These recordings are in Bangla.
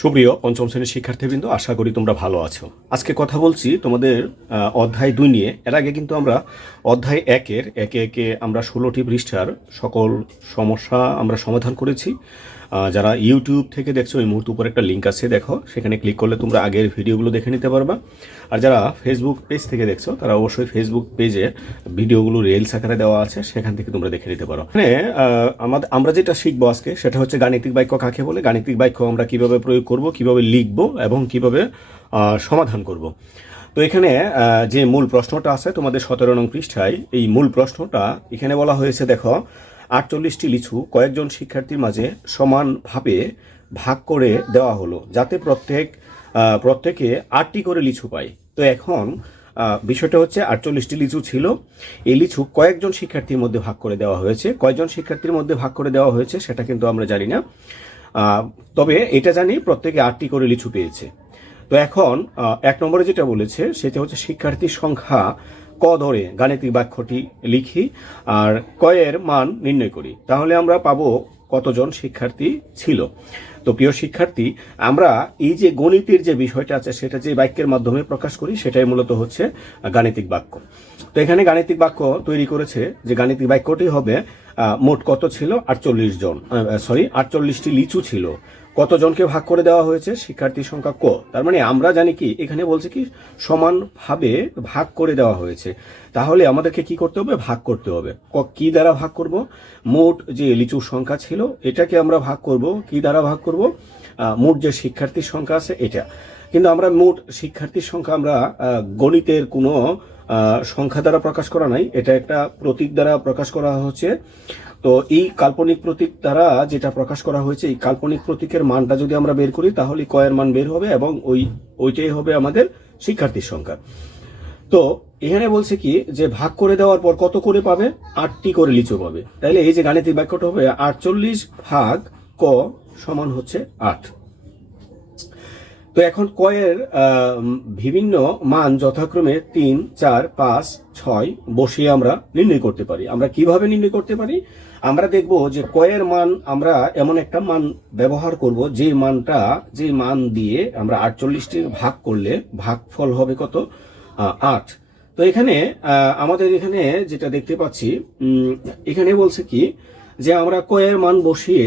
সুপ্রিয় পঞ্চম শ্রেণীর শিক্ষার্থীবৃন্দ, আশা করি তোমরা ভালো আছো। আজকে কথা বলছি তোমাদের অধ্যায় 2 নিয়ে। এর আগে কিন্তু আমরা অধ্যায় 1-এর একে আমরা 16টি পৃষ্ঠার সকল সমস্যা আমরা সমাধান করেছি। যারা ইউটিউব থেকে দেখছো, এই মুহূর্তে উপর একটা লিঙ্ক আছে, দেখো, সেখানে ক্লিক করলে তোমরা আগের ভিডিওগুলো দেখে নিতে পারবা। আর যারা ফেসবুক পেজ থেকে দেখছো, তারা অবশ্যই ফেসবুক পেজে ভিডিওগুলো রিলস আকারে দেওয়া আছে, সেখান থেকে তোমরা দেখে নিতে পারো। মানে আমরা যেটা শিখবো আজকে, সেটা হচ্ছে গাণিতিক বাক্য কাকে বলে, গাণিতিক বাক্য আমরা কিভাবে প্রয়োগ করব, কিভাবে লিখবো এবং কিভাবে সমাধান করব। তো এখানে যে মূল প্রশ্নটা আছে তোমাদের 17 নং পৃষ্ঠায়, এই মূল প্রশ্নটা এখানে বলা হয়েছে, দেখো, 48টি লিচু কয়েকজন শিক্ষার্থীর মাঝে সমানভাবে ভাগ করে দেওয়া হলো, যাতে প্রত্যেকে 8টি করে লিচু পায়। তো এখন বিষয়টা হচ্ছে 48টি লিচু ছিল, এই লিচু কয়েকজন শিক্ষার্থীর মধ্যে ভাগ করে দেওয়া হয়েছে। কয়েকজন শিক্ষার্থীর মধ্যে ভাগ করে দেওয়া হয়েছে সেটা কিন্তু আমরা জানি না, তবে এটা জানি প্রত্যেকে 8টি করে লিচু পেয়েছে। তো এখন 1 নম্বরে যেটা বলেছে সেটা হচ্ছে শিক্ষার্থীর সংখ্যা ক ধরে গাণিতিক বাক্যটি লিখি আর ক এর মান নির্ণয় করি। তাহলে আমরা পাবো কতজন শিক্ষার্থী ছিল। তো প্রিয় শিক্ষার্থী, আমরা এই যে গণিতের যে বিষয়টা আছে সেটা যে বাক্যের মাধ্যমে প্রকাশ করি, সেটাই মূলত হচ্ছে গাণিতিক বাক্য। তো এখানে গাণিতিক বাক্য তৈরি করেছে যে গাণিতিক বাক্যটি হবে মোট কত ছিল, 48টি লিচু ছিল, কতজনকে ভাগ করে দেওয়া হয়েছে, শিক্ষার্থীর সংখ্যা ক। তার মানে আমরা জানি কি, এখানে বলছে কি সমানভাবে ভাগ করে দেওয়া হয়েছে। তাহলে আমাদেরকে কি করতে হবে, ভাগ করতে হবে। কি দ্বারা ভাগ করব, মোট যে লিচুর সংখ্যা ছিল এটাকে আমরা ভাগ করব, কি দ্বারা ভাগ করব, মোট যে শিক্ষার্থীর সংখ্যা আছে এটা। কিন্তু আমরা মোট শিক্ষার্থীর সংখ্যা আমরা গণিতের কোনো সংখ্যা দ্বারা প্রকাশ করা নাই, এটা একটা প্রতীক দ্বারা প্রকাশ করা হচ্ছে। তো এই কাল্পনিক প্রতীক দ্বারা যেটা প্রকাশ করা হয়েছে, এই কাল্পনিক প্রতীকের মানটা যদি আমরা বের করি, তাহলে ক এর মান বের হবে এবং ওইটাই হবে আমাদের শিক্ষার্থীর সংখ্যা। তো এখানে বলছে কি, যে ভাগ করে দেওয়ার পর কত করে পাবে, 8টি করে লিচু পাবে। তাইলে এই যে গাণিতিক বাক্যটা হবে 48 ভাগ ক সমান হচ্ছে 8। তো এখন ক এর বিভিন্ন মান যথাক্রমে 3, 4, 5, 6 বসিয়ে আমরা নির্ণয় করতে পারি। আমরা কিভাবে নির্ণয় করতে পারি, আমরা দেখব যে ক এর মান আমরা এমন একটা মান ব্যবহার করব যে মান দিয়ে আমরা 48টি ভাগ করলে ভাগফল হবে কত, 8। তো এখানে আমাদের এখানে যেটা দেখতে পাচ্ছি, এখানে বলছে কি, যে আমরা ক এর মান বসিয়ে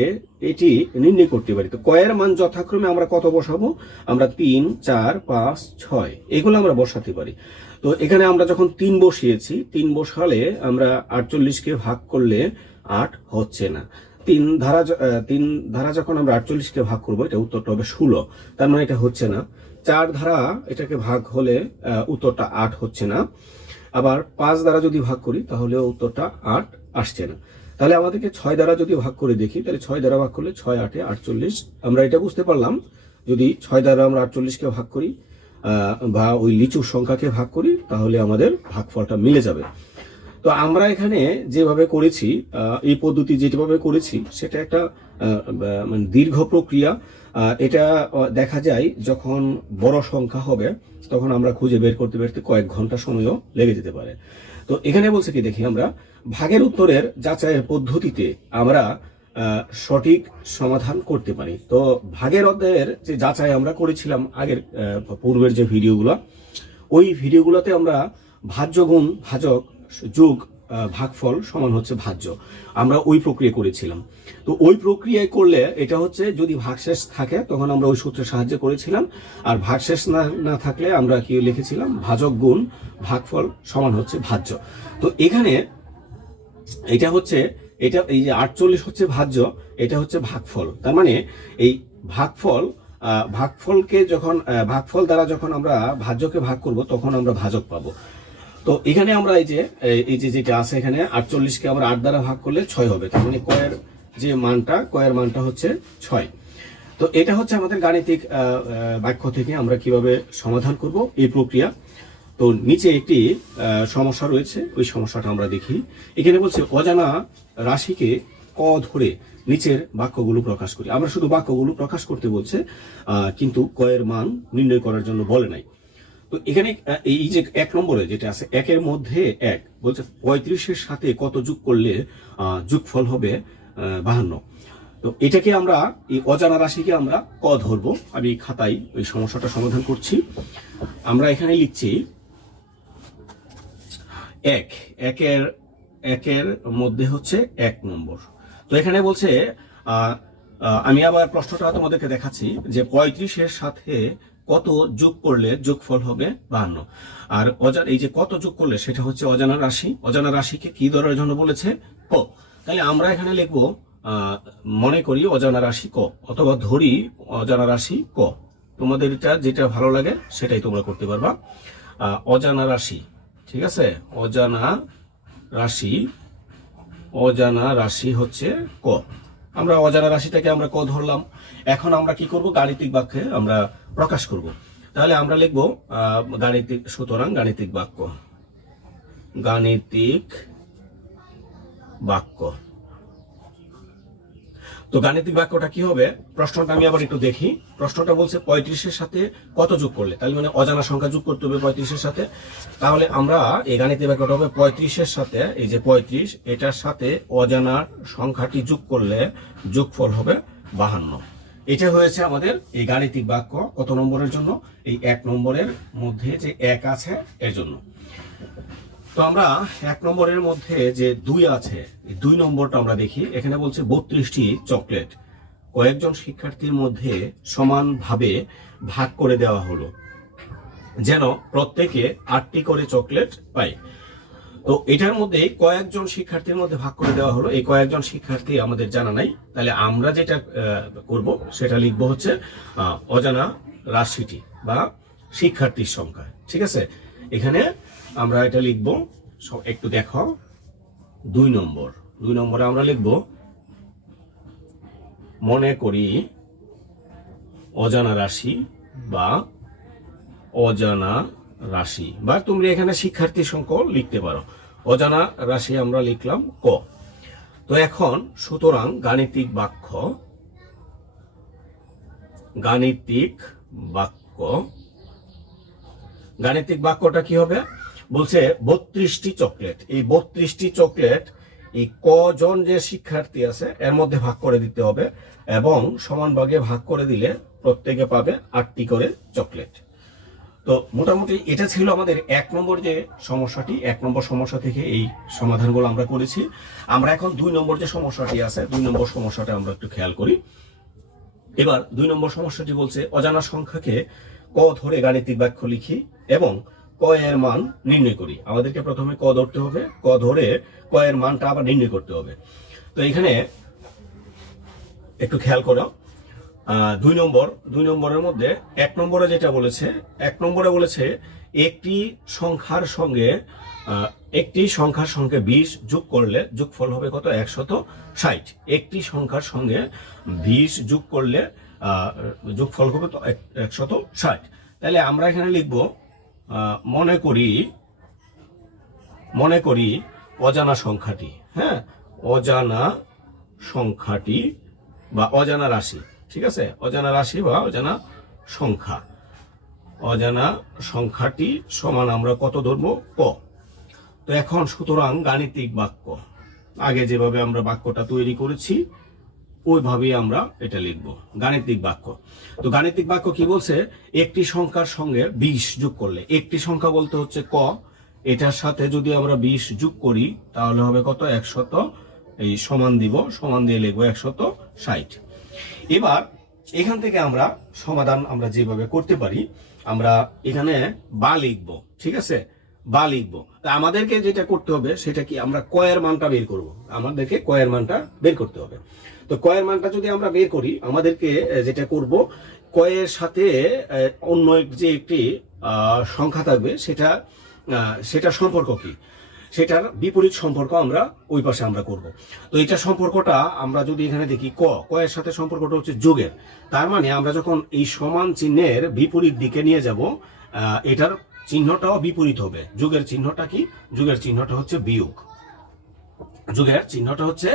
এটি নির্ণয় করতে পারি। তো ক এর মান যথাক্রমে আমরা কত বসাবো, আমরা 3, 4, 5, 6 এগুলো আমরা বসাতে পারি। তো এখানে আমরা যখন 3 বসিয়েছি, 3 বসালে আমরা 48কে ভাগ করলে 8 হচ্ছে না। 3 ধারা যখন আমরা 48কে ভাগ করবো, এটা উত্তরটা হবে 16, তার মানে এটা হচ্ছে না। 4 ধারা এটাকে ভাগ হলে উত্তরটা 8 হচ্ছে না। আবার 5 দ্বারা যদি ভাগ করি তাহলে উত্তরটা 8 আসছে না। তাহলে আমাদেরকে 6 দ্বারা যদি ভাগ করে দেখি, তাহলে 6 দ্বারা ভাগ করলে 6 8 48। আমরা এটা বুঝতে পারলাম, যদি 6 দ্বারা আমরা 48কে ভাগ করি বা ওই লিচুর সংখ্যাকে ভাগ করি, তাহলে আমাদের ভাগফলটা মিলে যাবে। তো আমরা এখানে যেভাবে করেছি, এই পদ্ধতি যেভাবে করেছি, সেটা একটা মানে দীর্ঘ প্রক্রিয়া। এটা দেখা যায় যখন বড় সংখ্যা হবে, তখন আমরা খুঁজে বের করতে কয়েক ঘন্টা সময়ও লেগে যেতে পারে। তো এখানে বলছে কি, দেখি, আমরা ভাগের উত্তরের যাচাইয়ের পদ্ধতিতে আমরা সঠিক সমাধান করতে পারি। তো ভাগের অধ্যায়ের যে যাচাই আমরা করেছিলাম আগের পূর্বের যে ভিডিওগুলো, ওই ভিডিওগুলোতে আমরা ভাজ্য গুণ ভাজক যোগ ভাগফল সমান হচ্ছে ভাজ্য, আমরা ওই প্রক্রিয়া করেছিলাম। তো ওই প্রক্রিয়ায় করলে এটা হচ্ছে, যদি ভাগশেষ থাকে তখন আমরা ওই সূত্রের সাহায্যে করেছিলাম, আর ভাগশেষ না থাকলে আমরা কি লিখেছিলাম, ভাজক গুণ ভাগফল সমান হচ্ছে ভাজ্য। তো এখানে এটা হচ্ছে, এই যে 48 হচ্ছে ভাজ্য, এটা হচ্ছে ভাগফল। তার মানে এই ভাগফলকে যখন ভাগফল দ্বারা যখন আমরা ভাজ্যকে ভাগ করব, তখন আমরা ভাজক পাবো। তো এখানে আমরা এই যে যেটা আছে, এখানে 48কে আমরা 8 দ্বারা ভাগ করলে 6 হবে। তার মানে ক এর মানটা হচ্ছে 6। তো এটা হচ্ছে আমাদের গাণিতিক বাক্য থেকে আমরা কিভাবে সমাধান করব এই প্রক্রিয়া। তো নিচে একটি সমস্যা রয়েছে, ওই সমস্যাটা আমরা দেখি। এখানে বলছে অজানা রাশিকে ক ধরে নিচের বাক্যগুলো প্রকাশ করি। আমরা শুধু বাক্যগুলো প্রকাশ করতে বলছে, কিন্তু ক এর মান নির্ণয় করার জন্য বলে নাই। তো এখানে এই যে 1 নম্বরে যেটা আছে, 1 মধ্যে 1 বলছে 35-এর সাথে কত যোগ করলে যোগফল হবে 52। তো এটাকে আমরা এই অজানা রাশিকে আমরা ক ধরবো। আমি খাতায় ওই সমস্যাটা সমাধান করছি। আমরা এখানে লিখছি একের মধ্যে হচ্ছে 1 নম্বর। তো এখানে বলছে আমি আবার প্রশ্নটা তোমাদেরকে দেখাচ্ছি যে 35-এর সাথে কত যোগ করলে যোগফল হবে 52। আর এই যে কত যোগ করলে সেটা হচ্ছে অজানা রাশি। অজানা রাশিকে কি ধরার জন্য বলেছে? ক। তাহলে আমরা এখানে লিখবো মনে করি অজানা রাশি ক, অথবা ধরি অজানা রাশি ক। তোমাদের যেটা ভালো লাগে সেটাই তোমরা করতে পারবা। অজানা রাশি, ঠিক আছে, অজানা রাশি হচ্ছে ক। আমরা অজানা রাশিটাকে আমরা ক ধরলাম। এখন আমরা কি করব? গাণিতিক বাক্যে আমরা প্রকাশ করব। তাহলে আমরা লিখব সুতরাং গাণিতিক বাক্য। তো গাণিতিক বাক্যটা কি হবে? প্রশ্নটা আমি আবার একটু দেখি। প্রশ্নটা বলছে 35-এর সাথে কত যোগ করলে, তাহলে মানে অজানা সংখ্যা যোগ করতে হবে 35-এর সাথে। তাহলে আমরা এই গাণিতিক বাক্যটা হবে 35-এর সাথে, এই যে 35, এটার সাথে অজানা সংখ্যাটি যোগ করলে যোগফল হবে 52। এটা হয়েছে আমাদের এই গাণিতিক বাক্য। কত নম্বরের জন্য? এই 1 নম্বরের মধ্যে যে 1 আছে এর জন্য। তো আমরা 1 নম্বরের মধ্যে যে 2 আছে, এই 2 নম্বরটা আমরা দেখি। এখানে বলছে 32টি চকলেট কয়েকজন শিক্ষার্থীর মধ্যে সমানভাবে ভাগ করে দেওয়া হলো, যেন প্রত্যেকে 8টি করে চকলেট পায়। তো এটার মধ্যে কয়েকজন শিক্ষার্থীর মধ্যে ভাগ করে দেওয়া হলো। এই কয়েকজন শিক্ষার্থী আমাদের জানা নাই। তাহলে আমরা যেটা করব সেটা লিখবো হচ্ছে অজানা রাশিটি বা শিক্ষার্থীর সংখ্যা। ঠিক আছে, এখানে আমরা এটা লিখব। একটু দেখো 2 নম্বরে আমরা লিখব মনে করি অজানা রাশি বা তুমি এখানে শিক্ষার্থীর সংখ্যা লিখতে পারো। অজানা রাশি আমরা লিখলাম ক। তো এখন সুতরাং গাণিতিক বাক্যটা কি হবে? বলছে 32টি চকলেট। এই 32টি চকলেট এই কজন যে শিক্ষার্থী আছে এর মধ্যে ভাগ করে দিতে হবে, এবং সমান ভাগে ভাগ করে দিলে প্রত্যেকে পাবে 8টি করে চকলেট। তো মোটামুটি এটা ছিল আমাদের 1 নম্বর যে সমস্যাটি। 1 নম্বর সমস্যা থেকে এই সমাধানগুলো আমরা করেছি। আমরা এখন 2 নম্বর যে সমস্যাটি আছে, 2 নম্বর সমস্যাটা আমরা একটু খেয়াল করি। এবার 2 নম্বর সমস্যাটি বলছে অজানা সংখ্যাকে ক ধরে গাণিতিক বাক্য লিখি এবং ক এর মান নির্ণয় করি। আমাদেরকে প্রথমে ক ধরতে হবে, ক ধরে ক এর মানটা আবার নির্ণয় করতে হবে। তো এখানে একটু খেয়াল করো 2 নম্বরের মধ্যে 1 নম্বরে যেটা বলেছে, 1 নম্বরে বলেছে একটি সংখ্যার সঙ্গে 20 যোগ করলে যোগফল হবে কত? 160। একটি সংখ্যার সঙ্গে 20 যোগ করলে যোগফল হবে তো 160। তাহলে আমরা এখানে লিখব মনে করি অজানা সংখ্যাটি, হ্যাঁ, অজানা সংখ্যাটি বা অজানা রাশি, ঠিক আছে, অজানা রাশি বা অজানা সংখ্যাটি সমান আমরা কত ধরবো? ক। তো এখন সুতরাং গাণিতিক বাক্য, আগে যেভাবে আমরা বাক্যটা তৈরি করেছি ওইভাবেই আমরা এটা লিখব, গাণিতিক বাক্য। তো গাণিতিক বাক্য কি বলছে? একটি সংখ্যার সঙ্গে 20 যোগ করলে, একটি সংখ্যা বলতে হচ্ছে ক, এটার সাথে যদি আমরা 20 যোগ করি তাহলে হবে কত? 100। এই সমান দিব, সমান দিয়ে লিখবো 160। এবার এখান থেকে আমরা সমাধান আমরা যেভাবে করতে পারি, আমরা এখানে বা লিখব, ঠিক আছে, বা লিখবো। তা আমাদেরকে যেটা করতে হবে সেটা কি? আমরা ক এর মানটা বের করব। আমাদেরকে ক এর মানটা বের করতে হবে। তো ক এর মানটা যদি আমরা বের করি, আমাদেরকে যেটা করব, ক এর সাথে অন্য যে একটি সংখ্যা থাকবে সেটা সম্পর্ক কি, সেটার বিপরীত সম্পর্ক আমরা ওই পাশে আমরা করব। তো এটা সম্পর্কটা আমরা যদি এখানে দেখি, ক এর সাথে সম্পর্কটা হচ্ছে যোগের। তার মানে আমরা যখন এই সমান চিহ্নের বিপরীত দিকে নিয়ে যাব, এটার চিহ্নটাও বিপরীত হবে। যোগের চিহ্নটা কি? যোগের চিহ্নটা হচ্ছে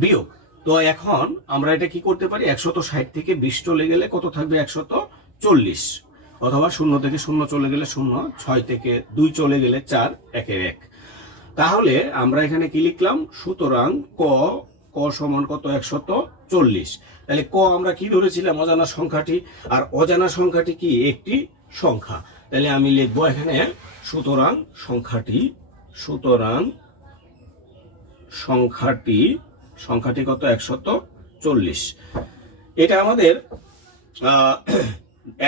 বিয়োগ। তো এখন আমরা এটা কি করতে পারি? 160 থেকে 20 চলে গেলে কত থাকবে? 140। অথবা 0 থেকে 0 চলে গেলে 0, 6 থেকে 2 চলে গেলে 4, 1 এর 1। তাহলে আমরা এখানে কি লিখলাম? সুতরাং ক ক সমান কত 140। তাহলে ক আমরা কি ধরেছিলাম অজানা সংখ্যাটি, আর অজানা সংখ্যাটি কি একটি সংখ্যা। তাহলে আমি লিখবো এখানে সুতরাং সংখ্যাটি কত 140। এটা আমাদের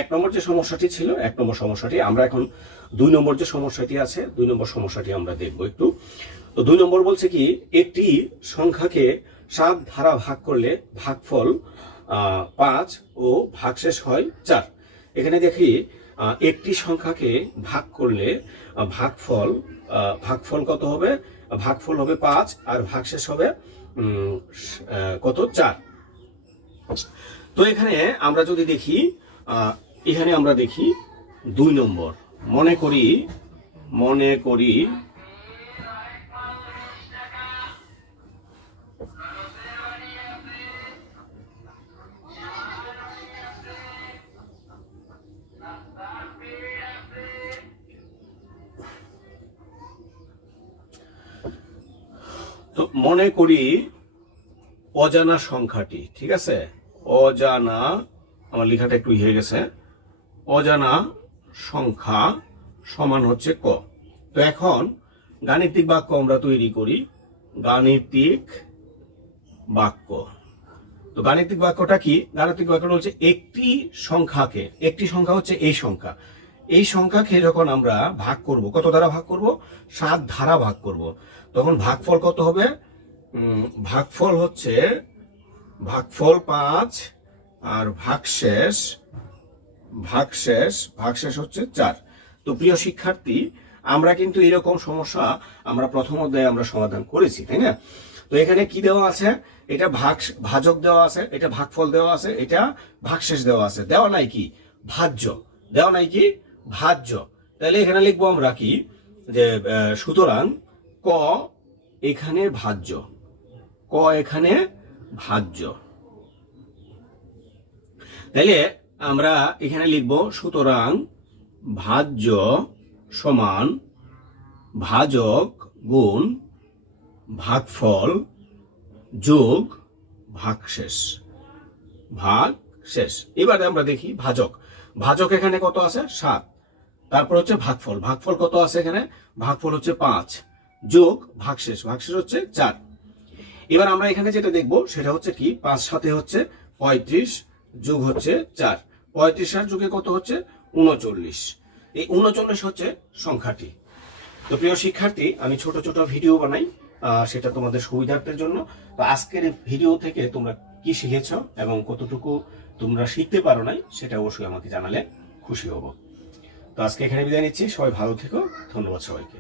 1 নম্বর যে সমস্যাটি ছিল 1 নম্বর সমস্যাটি। আমরা এখন 2 নম্বর যে সমস্যাটি আছে 2 নম্বর সমস্যাটি আমরা দেখব একটু। তো 2 নম্বর বলছে কি একটি সংখ্যাকে 7 ধারা ভাগ করলে ভাগফল 5 ও ভাগশেষ হয় 4। এখানে দেখি একটি সংখ্যাকে ভাগ করলে ভাগফল কত হবে, ভাগফল হবে 5 আর ভাগশেষ হবে কত 4। তো এখানে আমরা যদি দেখি এখানে আমরা দেখি 2 নম্বর মনে করি অজানা সংখ্যাটি, ঠিক আছে, অজানা, আমার লেখাটা একটু হয়ে গেছে, অজানা সংখ্যা সমান হচ্ছে ক। তো এখন গাণিতিক বাক্য আমরা তৈরি করি, গাণিতিক বাক্য। তো গাণিতিক বাক্যটা কি? গাণিতিক বাক্যটা হচ্ছে একটি সংখ্যা হচ্ছে এই সংখ্যাকে যখন আমরা ভাগ করব, কত দ্বারা ভাগ করব? 7 ধারা ভাগ করব, তখন ভাগফল কত হবে? ভাগফল 5 আর ভাগশেষ হচ্ছে 4। তো প্রিয় শিক্ষার্থী, আমরা কিন্তু এরকম সমস্যা আমরা প্রথম অধ্যায়ে আমরা সমাধান করেছি, তাই না? তো এখানে কি দেওয়া আছে? এটা ভাজক দেওয়া আছে, এটা ভাগফল দেওয়া আছে, এটা ভাগশেষ দেওয়া আছে, দেওয়া নাই কি ভাজ্য। তাহলে এখানে লিখবো আমরা কি যে সুতরাং ক এখানে ভাজ্য। তাইলে আমরা এখানে লিখবো সুতরাং ভাজ্য সমান ভাজক গুণ ভাগফল যোগ ভাগশেষ। এবারে আমরা দেখি ভাজক এখানে কত আছে? 7। তারপর হচ্ছে ভাগফল কত আছে এখানে? ভাগফল হচ্ছে 5 যোগ ভাগশেষ হচ্ছে 4। এবার আমরা এখানে যেটা দেখবো সেটা হচ্ছে কি 5 সাথে হচ্ছে 35 যোগ হচ্ছে 4, 35 আর যোগে কত হচ্ছে 39। এই 39 হচ্ছে সংখ্যাটি। তো প্রিয় শিক্ষার্থী, আমি ছোট ছোট ভিডিও বানাই, সেটা তোমাদের সুবিধার্থের জন্য। তো আজকের ভিডিও থেকে তোমরা কি শিখেছো এবং কতটুকু তোমরা শিখতে পারো নাই সেটা অবশ্যই আমাকে জানালে খুশি হব। তো আজকে এখানে বিদায় নিচ্ছি, সবাই ভালো থেকো, ধন্যবাদ সবাইকে।